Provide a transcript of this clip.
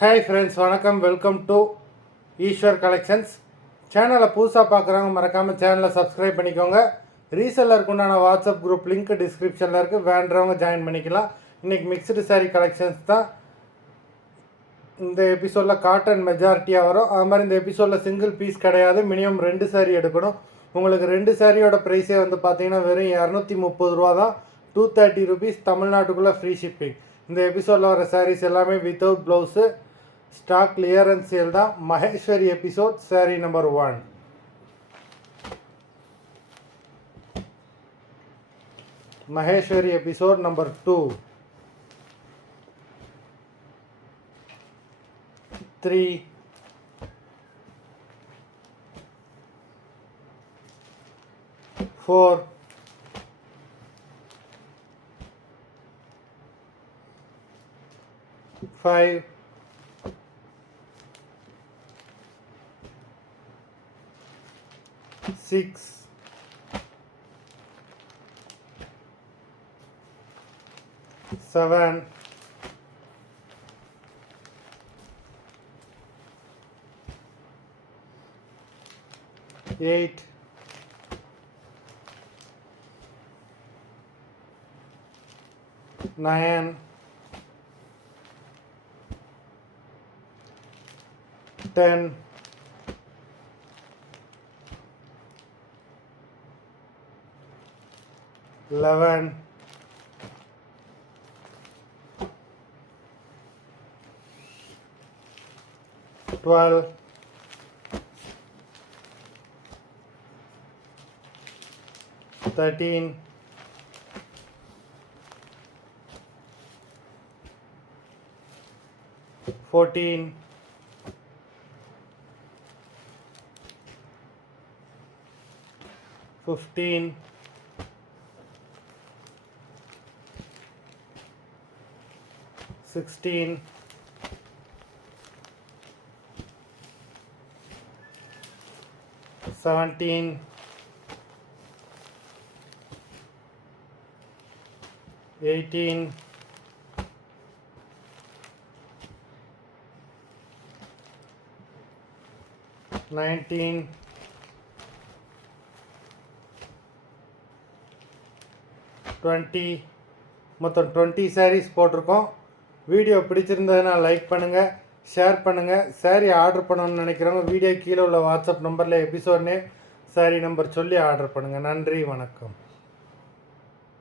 Hi friends, வணக்கம். Welcome to Eswar collections. சேனலை புதுசாக பார்க்குறவங்க மறக்காமல் சேனலை சப்ஸ்கிரைப் பண்ணிக்கோங்க. ரீசெல்லருக்கு உண்டான வாட்ஸ்அப் குரூப் லிங்க் டிஸ்கிரிப்ஷனில் இருக்குது, வேண்டுறவங்க ஜாயின் பண்ணிக்கலாம். இன்றைக்கி மிக்ஸ்டு சாரீ கலெக்ஷன்ஸ் தான் இந்த எபிசோடில் காட்டன் மெஜாரிட்டியாக வரும். அது மாதிரி இந்த எபிசோடில் சிங்கிள் பீஸ் கிடையாது, மினிமம் 2 சாரீ எடுக்கணும். உங்களுக்கு 2 சாரியோட ப்ரைஸே வந்து பார்த்தீங்கன்னா வெறும் 230 ரூபா தான், 230 ருபீஸ், தமிழ்நாட்டுக்குள்ளே ஃப்ரீ ஷிப்பிங். இந்த எபிசோடில் வர சாரீஸ் எல்லாமே without blouse, stock clearance sale தான். Maheshwari episode sari number 1. Maheshwari episode number 2, 3, 4, 5, 6, 7, 8, 9, 10, 11, 12, 13, 14, 15, 16, 17, 18, 19, 20. மொத்தம் 20 sarees போட்டிருக்கோம். வீடியோ பிடிச்சிருந்ததுன்னா லைக் பண்ணுங்கள், ஷேர் பண்ணுங்கள். சாரீ ஆர்டர் பண்ணணும்னு நினைக்கிறவங்க வீடியோ கீழே உள்ள வாட்ஸ்அப் நம்பரில் எபிசோட் நேம், சாரீ நம்பர் சொல்லி ஆர்டர் பண்ணுங்கள். நன்றி, வணக்கம்.